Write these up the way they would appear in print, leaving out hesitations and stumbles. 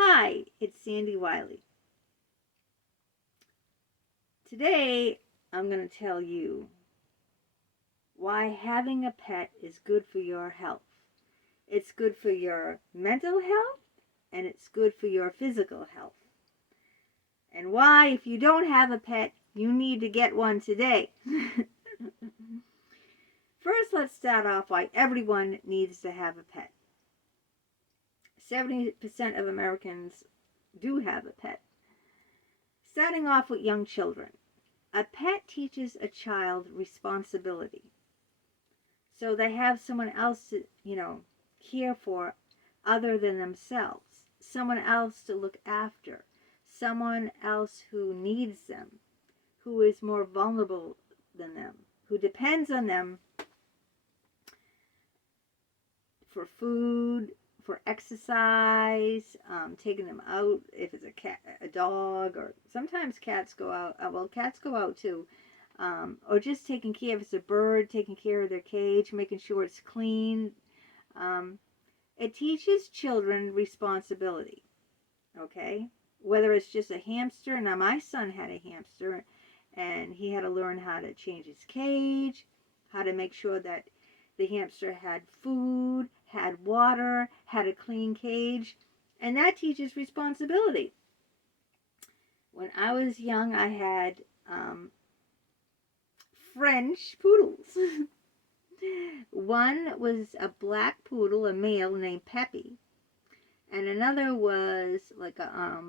Hi, it's Sandy Wiley. Today I'm going to tell you why having a pet is good for your health. It's good for your mental health and it's good for your physical health. And why, if you don't have a pet, you need to get one today. First, let's start off why everyone needs to have a pet. 70% of Americans do have a pet. Starting off with young children. A pet teaches a child responsibility. So they have someone else to, care for other than themselves. Someone else to look after. Someone else who needs them, who is more vulnerable than them, who depends on them for food, for exercise, taking them out if it's a cat, a dog, or sometimes cats go out. Well, cats go out too. Or just taking care, if it's a bird, taking care of their cage, making sure it's clean. Um, it teaches children responsibility, okay? Whether it's just a hamster. Now, my son had a hamster, and he had to learn how to change his cage, how to make sure that the hamster had food, had water, had a clean cage, and that teaches responsibility. When I was young, I had French poodles. One was a black poodle, a male named Peppy, and another was like a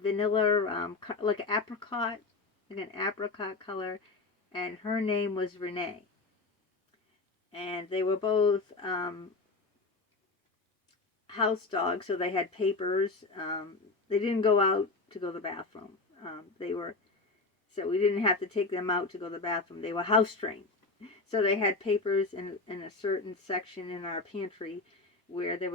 vanilla, like an apricot, like an apricot color, and her name was Renee. And they were both house dogs, so they had papers. They didn't go out to go to the bathroom. They were So we didn't have to take them out to go to the bathroom. They were house trained. So they had papers in a certain section in our pantry where they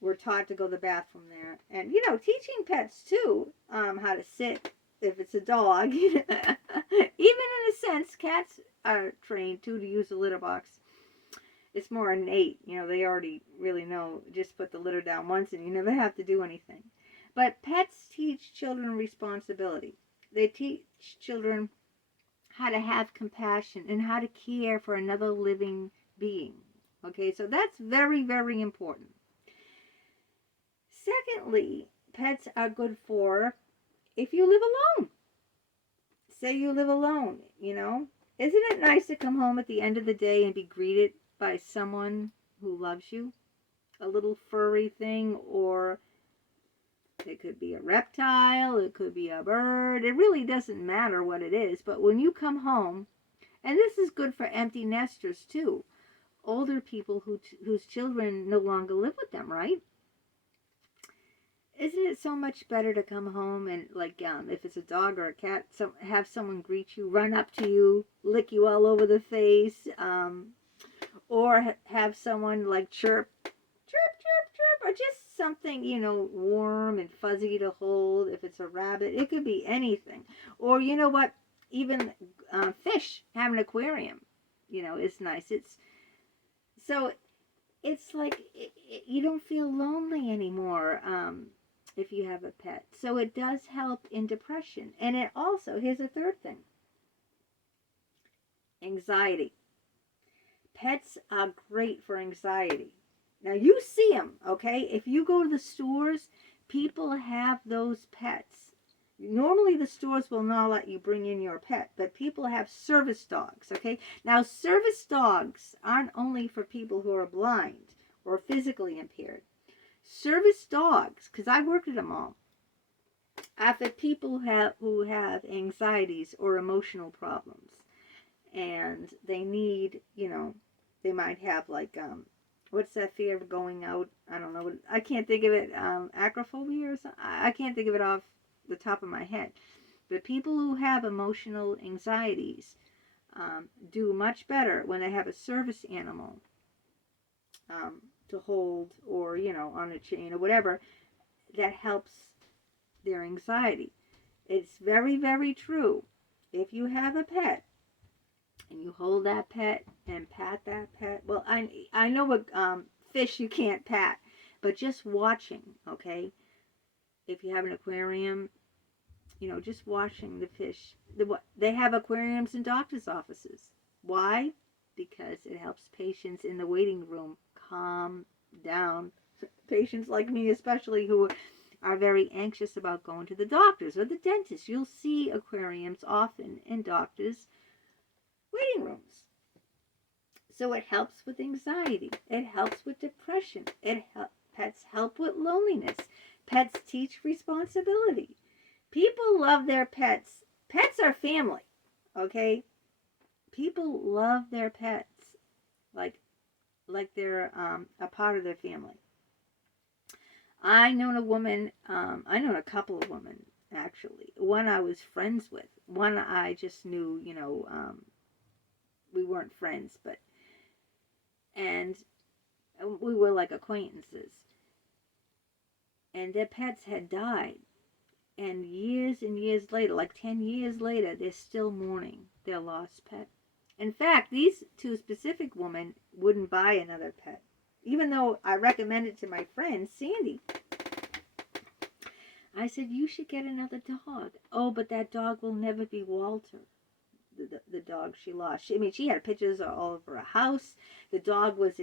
were taught to go to the bathroom there. And teaching pets too how to sit if it's a dog. Even in a sense, cats are trained too to use the litter box. It's more innate. They already really know. Just put the litter down once and you never have to do anything. But pets teach children responsibility. They teach children how to have compassion and how to care for another living being. Okay, so that's very, very important. Secondly, pets are good for if you live alone. Say you live alone. Isn't it nice to come home at the end of the day and be greeted by someone who loves you? A little furry thing, or it could be a reptile, it could be a bird. It really doesn't matter what it is. But when you come home, and this is good for empty nesters too, older people whose children no longer live with them, right? Isn't it so much better to come home and, like, if it's a dog or a cat, have someone greet you, run up to you, lick you all over the face, or have someone like chirp, chirp, chirp, chirp, or just something, warm and fuzzy to hold. If it's a rabbit, it could be anything. Or you know what? Even fish, have an aquarium, is nice. So it's like you don't feel lonely anymore if you have a pet. So it does help in depression. And it also, here's a third thing, anxiety. Pets are great for anxiety. Now you see them, okay? If you go to the stores, people have those pets. Normally the stores will not let you bring in your pet, but people have service dogs, okay? Now service dogs aren't only for people who are blind or physically impaired. Service dogs, because I worked at them all, are for people who have anxieties or emotional problems. And they need, they might have like, what's that fear of going out? I don't know. I can't think of it. Acrophobia or something. I can't think of it off the top of my head. But people who have emotional anxieties do much better when they have a service animal to hold, or, on a chain or whatever, that helps their anxiety. It's very, very true. If you have a pet, and you hold that pet and pat that pet. Well, I know what fish you can't pat, But just watching, okay? If you have an aquarium, just watching the fish. They have aquariums in doctor's offices. Why? Because it helps patients in the waiting room calm down. Patients like me, especially, who are very anxious about going to the doctors or the dentist. You'll see aquariums often in doctors' waiting rooms. So it helps with anxiety. It helps with depression. Pets help with loneliness. Pets teach responsibility. People love their pets. Pets are family, okay? People love their pets like they're a part of their family. I known a couple of women, actually. One I was friends with. One I just knew, we weren't friends, and we were like acquaintances. And their pets had died. And years later, like 10 years later, they're still mourning their lost pet. In fact, these two specific women wouldn't buy another pet. Even though I recommended to my friend, Sandy, I said, you should get another dog. Oh, but that dog will never be Walter, the dog she lost. She had pictures all over her house. The dog was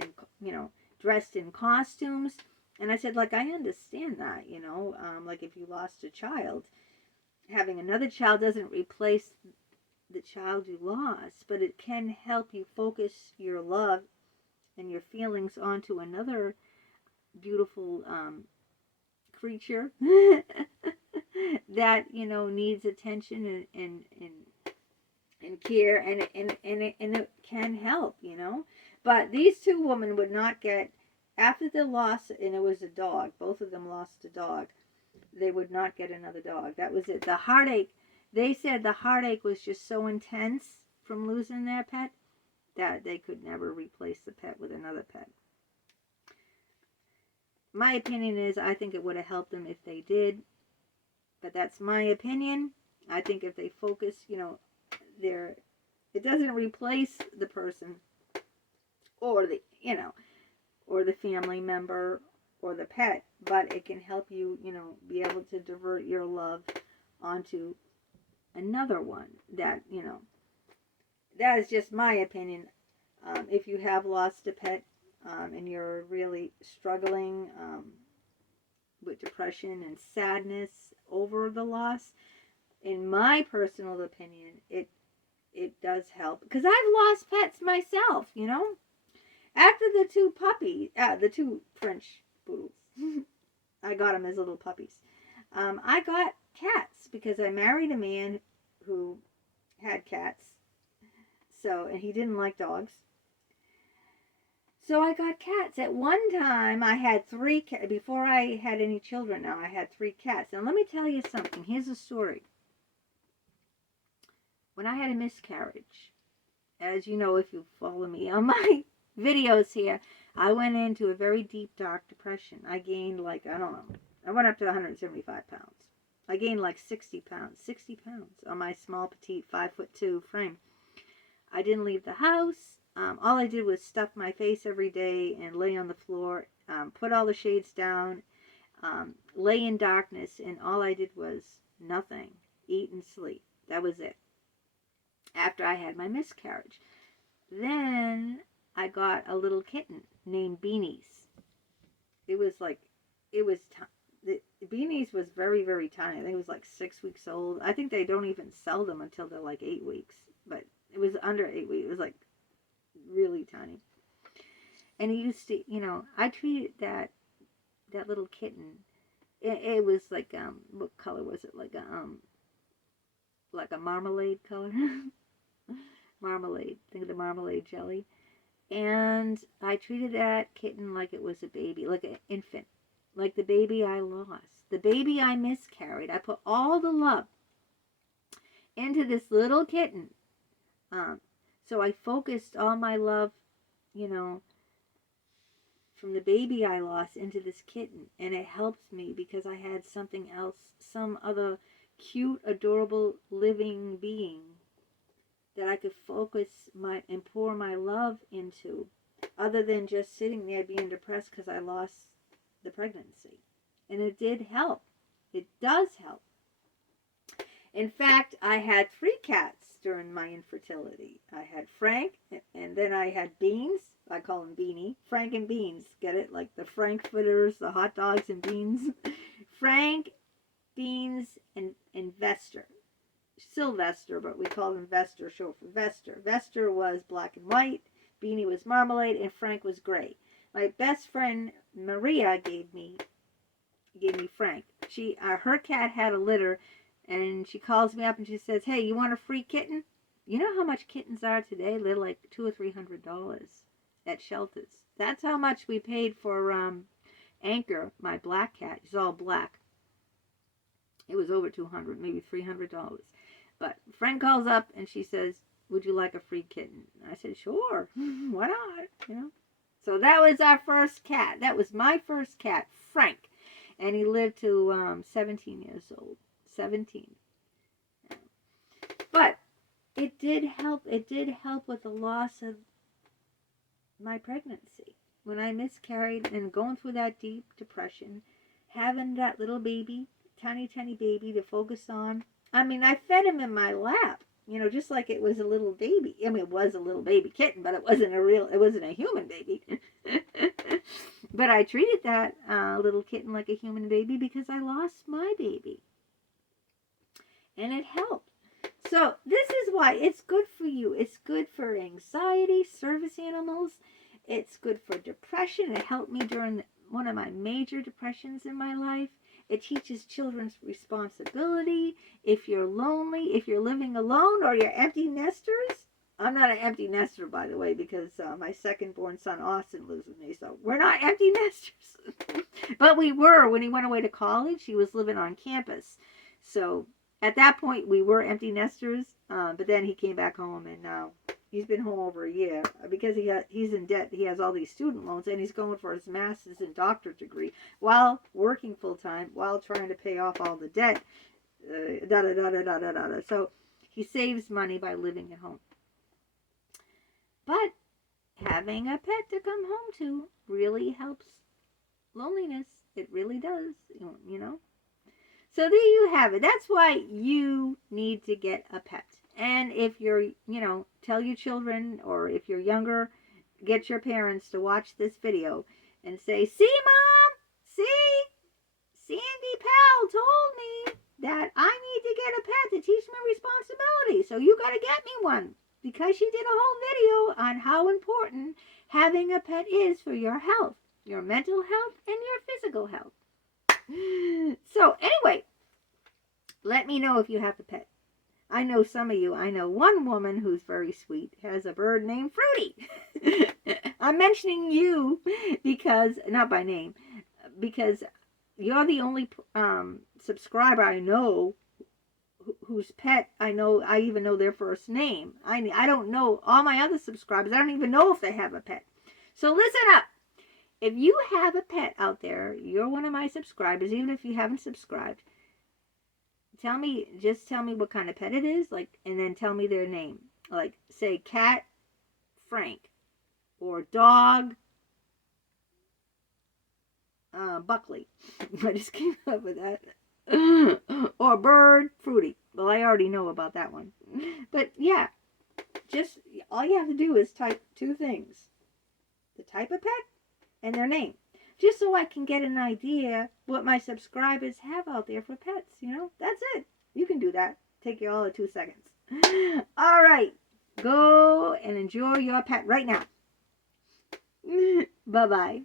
dressed in costumes. And I said, I understand that, like if you lost a child, having another child doesn't replace the child you lost, but it can help you focus your love and your feelings onto another beautiful creature that, needs attention and care, and it can help, But these two women would not get, after the loss, and it was a dog, both of them lost a dog, they would not get another dog. That was it. The heartache, they said the heartache was just so intense from losing their pet that they could never replace the pet with another pet. My opinion is, I think it would have helped them if they did, but that's my opinion. I think if they focus, it doesn't replace the person or the family member or the pet, but it can help you, be able to divert your love onto another one that is just my opinion. If you have lost a pet and you're really struggling with depression and sadness over the loss, in my personal opinion, it does help. Because I've lost pets myself, After the two French poodles, I got them as little puppies. I got cats because I married a man who had cats. And he didn't like dogs. So I got cats. At one time, I had 3 cats. Before I had any children now, I had 3 cats. Now, let me tell you something. Here's a story. When I had a miscarriage, as you know, if you follow me on my videos here, I went into a very deep, dark depression. I gained I went up to 175 pounds. I gained 60 pounds on my small, petite, 5'2" frame. I didn't leave the house. All I did was stuff my face every day and lay on the floor, put all the shades down, lay in darkness, and all I did was nothing. Eat and sleep. That was it. After I had my miscarriage. Then I got a little kitten named Beanies. Beanies was very, very tiny. I think it was 6 weeks old. I think they don't even sell them until they're 8 weeks. But it was under 8 weeks. It was really tiny. And he used to, I treated that little kitten. It was what color was it? Like a marmalade color. Marmalade. Think of the marmalade jelly. And I treated that kitten like it was a baby, like an infant, like the baby I lost, the baby I miscarried. I put all the love into this little kitten. So I focused all my love, from the baby I lost into this kitten. And it helped me because I had something else, some other cute, adorable, living being that I could focus and pour my love into, other than just sitting there being depressed because I lost the pregnancy. And it did help. It does help. In fact, I had 3 cats during my infertility. I had Frank, and then I had Beans. I call him Beanie. Frank and Beans. Get it? Like the Frankfurters, the hot dogs and beans. Frank, Beans, and Vester. Sylvester, but we called him Vester, short for Vester. Vester was black and white, Beanie was marmalade, and Frank was gray. My best friend Maria gave me Frank. Her cat had a litter, and she calls me up and she says, "Hey, you want a free kitten?" You know how much kittens are today? They're like $200 or $300 at shelters. That's how much we paid for Anchor, my black cat. She's all black. It was over $200, maybe $300. But a friend calls up and she says, "Would you like a free kitten?" I said, "Sure, why not?" You know. So that was our first cat. That was my first cat, Frank, and he lived to 17 years old. 17. But it did help. It did help with the loss of my pregnancy. When I miscarried and going through that deep depression, having that little baby, tiny baby to focus on. I mean, I fed him in my lap, you know, just like it was a little baby. I mean, it was a little baby kitten, but it wasn't a human baby. But I treated that little kitten like a human baby because I lost my baby. And it helped. So this is why it's good for you. It's good for anxiety, service animals. It's good for depression. It helped me during one of my major depressions in my life. It teaches children's responsibility. If you're lonely, if you're living alone, or you're empty nesters. I'm not an empty nester, by the way, because my second born son, Austin, lives with me. So we're not empty nesters. But we were when he went away to college. He was living on campus. So at that point, we were empty nesters. But then he came back home, and he's been home over a year because he's in debt. He has all these student loans, and he's going for his master's and doctorate degree while working full time, while trying to pay off all the debt. So he saves money by living at home. But having a pet to come home to really helps loneliness. It really does, you know. So there you have it. That's why you need to get a pet. And if you're, tell your children, or if you're younger, get your parents to watch this video and say, "See, Mom, see, Sandy Pal told me that I need to get a pet to teach me responsibility. So you got to get me one." Because she did a whole video on how important having a pet is for your health, your mental health, and your physical health. So anyway, let me know if you have a pet. I know some of you. I know one woman who's very sweet has a bird named Fruity. I'm mentioning you because, not by name, because you're the only subscriber I know whose pet I even know their first name. I don't know all my other subscribers. I don't even know if they have a pet. So listen up. If you have a pet out there, you're one of my subscribers, even if you haven't subscribed. Just tell me what kind of pet it is, and then tell me their name. Like, say, cat Frank, or dog Buckley. I just came up with that. Or bird Fruity. Well, I already know about that one. But yeah, just all you have to do is type 2 things: the type of pet and their name, just so I can get an idea what my subscribers have out there for pets. That's it. You can do that. Take you all of 2 seconds. All right, go and enjoy your pet right now. Bye-bye.